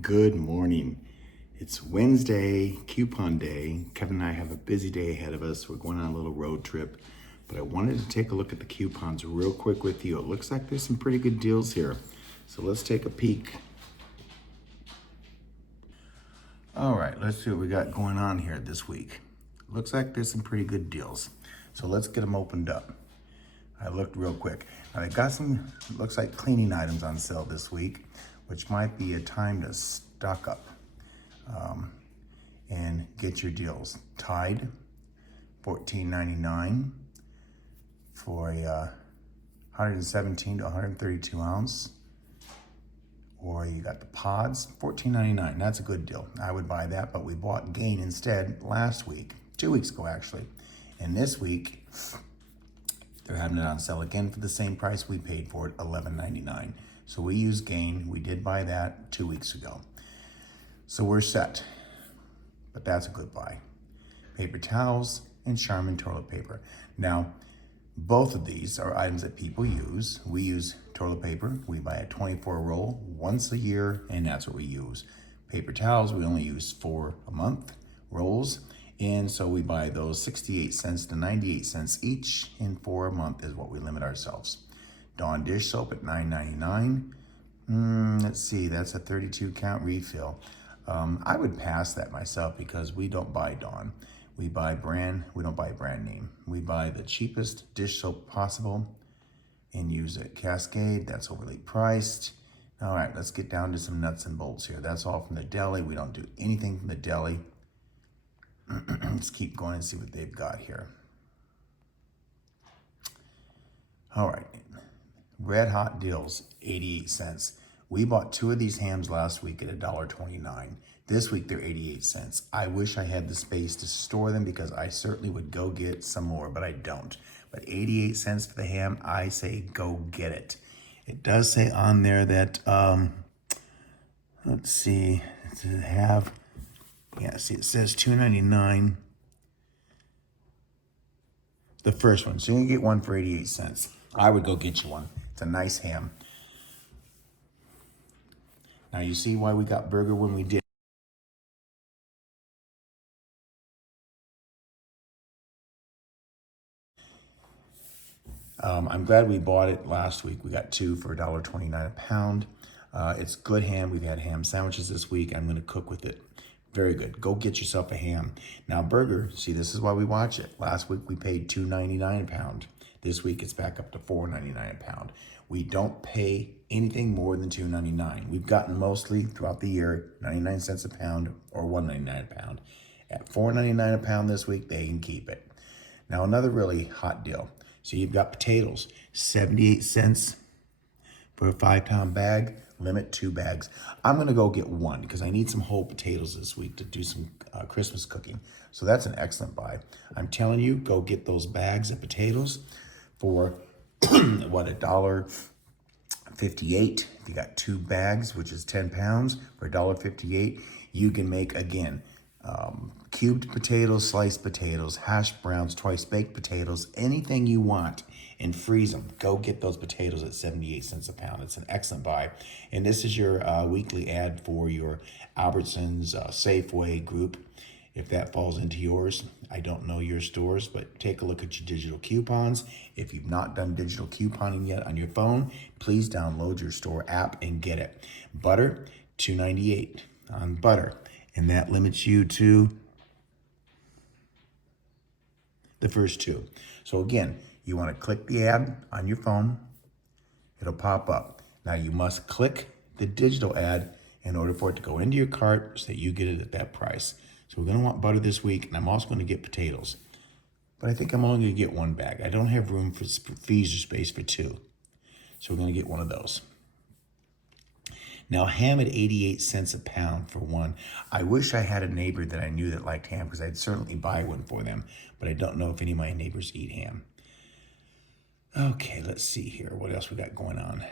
Good morning. It's Wednesday, coupon day. Kevin and I have a busy day ahead of us. We're going on a little road trip, but I wanted to take a look at the coupons real quick with you. It looks like there's some pretty good deals here. So let's take a peek. All right, let's see what we got going on here this week. Looks like there's some pretty good deals. So let's get them opened up. I looked real quick. Now they got some, looks like cleaning items on sale this week, which might be a time to stock up and get your deals. Tide, $14.99 for a 117 to 132 ounce. Or you got the pods, $14.99. That's a good deal. I would buy that, but we bought Gain instead last week, 2 weeks ago actually. And this week, they're having it on sale again for the same price we paid for it, $11.99. So we use Gain. We did buy that 2 weeks ago. So we're set, but that's a good buy. Paper towels and Charmin toilet paper. Now, both of these are items that people use. We use toilet paper. We buy a 24 roll once a year, and that's what we use. Paper towels, we only use 4 a month rolls. And so we buy those 68 cents to 98 cents each, and 4 a month is what we limit ourselves. Dawn dish soap at $9.99. Let's see, that's a 32 count refill. I would pass that myself because we don't buy Dawn. We don't buy brand name. We buy the cheapest dish soap possible and use it. Cascade, that's overly priced. All right, let's get down to some nuts and bolts here. That's all from the deli. We don't do anything from the deli. Let's keep going and see what they've got here. All right, red hot deals, 88 cents. We bought 2 of these hams last week at $1.29. This week they're 88 cents. I wish I had the space to store them because I certainly would go get some more, but I don't. But 88 cents for the ham, I say go get it. It does say on there that, let's see, does it have, yeah, see it says $2.99. The first one, so you can get one for 88 cents. I would go get you one. It's a nice ham. Now you see why we got burger when we did. I'm glad we bought it last week. We got 2 for $1.29 a pound. It's good ham. We've had ham sandwiches this week. I'm gonna cook with it. Very good. Go get yourself a ham. Now burger, see, this is why we watch it. Last week we paid $2.99 a pound. This week it's back up to $4.99 a pound. We don't pay anything more than $2.99. We've gotten mostly throughout the year 99 cents a pound or $1.99 a pound. At $4.99 a pound this week, they can keep it. Now another really hot deal. So you've got potatoes, 78 cents for a 5-pound bag, limit 2 bags. I'm gonna go get 1 because I need some whole potatoes this week to do some Christmas cooking. So that's an excellent buy. I'm telling you, go get those bags of potatoes for what, $1.58. If you got 2 bags, which is 10 pounds for $1.58, you can make, again, cubed potatoes, sliced potatoes, hash browns, twice baked potatoes, anything you want, and freeze them. Go get those potatoes at 78 cents a pound. It's an excellent buy. And this is your weekly ad for your Albertsons Safeway group. If that falls into yours, I don't know your stores, but take a look at your digital coupons. If you've not done digital couponing yet on your phone, please download your store app and get it. Butter, $2.98 on butter. And that limits you to the first 2. So again, you want to click the ad on your phone. It'll pop up. Now you must click the digital ad in order for it to go into your cart so that you get it at that price. So we're going to want butter this week, and I'm also going to get potatoes. But I think I'm only going to get 1 bag. I don't have room for freezer space for 2. So we're going to get 1 of those. Now, ham at 88 cents a pound for 1. I wish I had a neighbor that I knew that liked ham because I'd certainly buy one for them, but I don't know if any of my neighbors eat ham. Okay, let's see here. What else we got going on?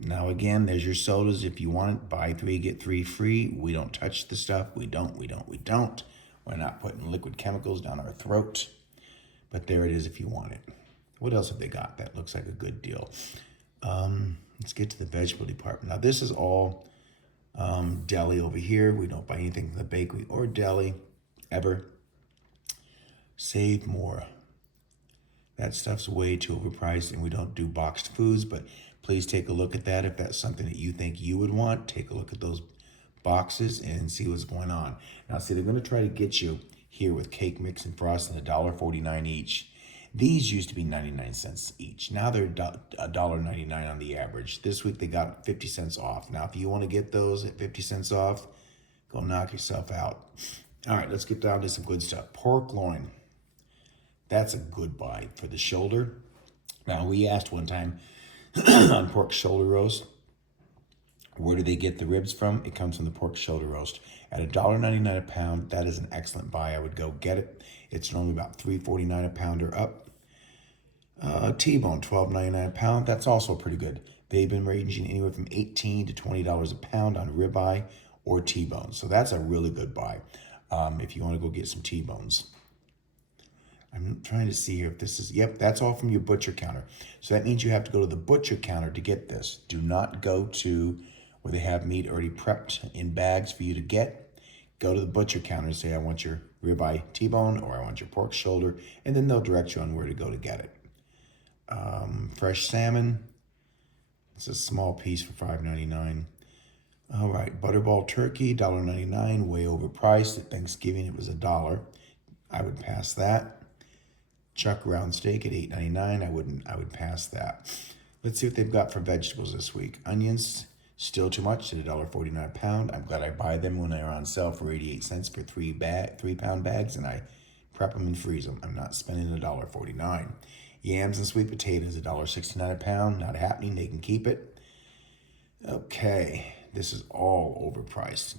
Now, again, there's your sodas. If you want it, buy 3, get 3 free. We don't touch the stuff. We don't. We're not putting liquid chemicals down our throat, but there it is if you want it. What else have they got? That looks like a good deal. Let's get to the vegetable department. Now, this is all Deli over here. We don't buy anything from the bakery or deli ever. Save more. That stuff's way too overpriced, and we don't do boxed foods, but please take a look at that. If that's something that you think you would want, take a look at those boxes and see what's going on. Now, see, they're going to try to get you here with cake mix and frosting, $1.49 each. These used to be 99 cents each. Now they're $1.99 on the average. This week they got 50 cents off. Now, if you want to get those at 50 cents off, go knock yourself out. All right, let's get down to some good stuff. Pork loin. That's a good buy for the shoulder. Now, we asked one time on pork shoulder roast, where do they get the ribs from? It comes from the pork shoulder roast. At $1.99 a pound, that is an excellent buy. I would go get it. It's normally about $3.49 a pound or up. T-bone, $12.99 a pound. That's also pretty good. They've been ranging anywhere from $18 to $20 a pound on ribeye or T-bone. So that's a really good buy if you want to go get some T-bones. I'm trying to see here if this is, yep, that's all from your butcher counter. So that means you have to go to the butcher counter to get this. Do not go to where they have meat already prepped in bags for you to get. Go to the butcher counter and say, I want your ribeye T-bone or I want your pork shoulder, and then they'll direct you on where to go to get it. Fresh salmon, it's a small piece for $5.99. All right, butterball turkey, $1.99, way overpriced. At Thanksgiving, it was $1. I would pass that. Chuck round steak at $8.99. I would pass that. Let's see what they've got for vegetables this week. Onions, still too much at $1.49 a pound. I'm glad I buy them when they're on sale for 88 cents for 3-pound bags, and I prep them and freeze them. I'm not spending $1.49. Yams and sweet potatoes, $1.69 a pound. Not happening. They can keep it. Okay, this is all overpriced.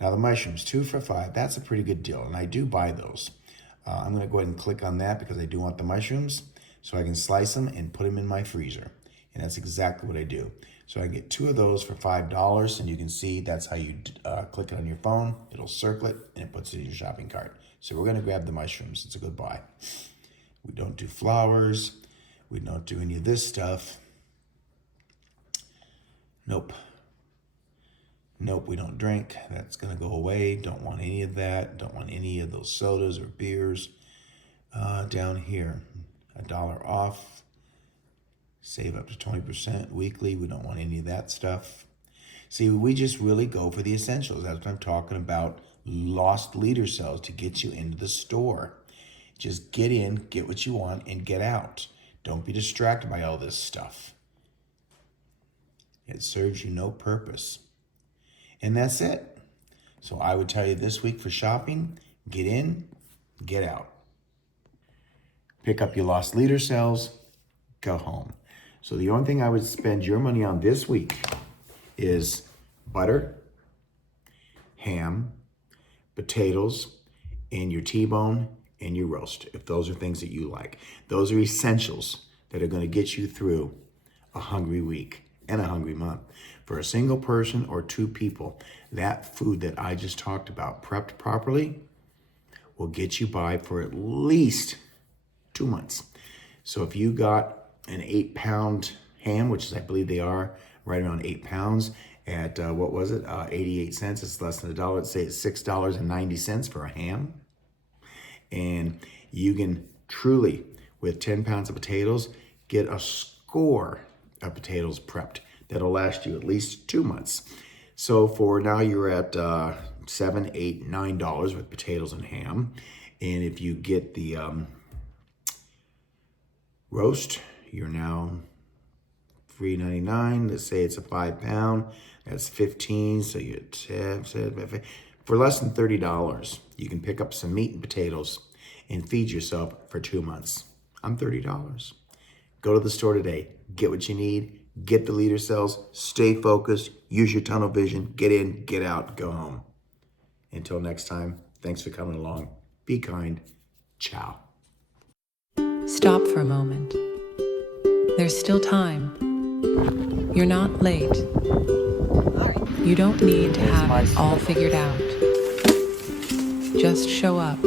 Now the mushrooms, 2 for $5. That's a pretty good deal, and I do buy those. I'm going to go ahead and click on that because I do want the mushrooms, so I can slice them and put them in my freezer. And that's exactly what I do. So I get 2 of those for $5, and you can see that's how you click it on your phone. It'll circle it, and it puts it in your shopping cart. So we're going to grab the mushrooms. It's a good buy. We don't do flowers. We don't do any of this stuff. Nope. Nope, we don't drink. That's going to go away. Don't want any of that. Don't want any of those sodas or beers. Down here, $1 off. Save up to 20% weekly. We don't want any of that stuff. See, we just really go for the essentials. That's what I'm talking about. Lost leader cells to get you into the store. Just get in, get what you want, and get out. Don't be distracted by all this stuff. It serves you no purpose. And that's it. So I would tell you this week for shopping, get in, get out. Pick up your lost leader cells, go home. So the only thing I would spend your money on this week is butter, ham, potatoes, and your T-bone and your roast, if those are things that you like. Those are essentials that are going to get you through a hungry week and a hungry month. For a single person or 2 people, that food that I just talked about, prepped properly, will get you by for at least 2 months. So if you got an 8-pound ham, which is, I believe they are right around 8 pounds at, 88 cents. It's less than $1. Let's say it's $6.90 for a ham. And you can truly, with 10 pounds of potatoes, get a score of potatoes prepped that'll last you at least 2 months. So for now, you're at $7, $8, $9 with potatoes and ham. And if you get the roast, you're now $3.99. Let's say it's a 5-pound. That's 15. So you for less than $30, you can pick up some meat and potatoes and feed yourself for 2 months. I'm $30. Go to the store today. Get what you need. Get the leader cells. Stay focused. Use your tunnel vision. Get in, get out, go home. Until next time, thanks for coming along. Be kind. Ciao. Stop for a moment. There's still time. You're not late. You don't need to have it all figured out. Just show up.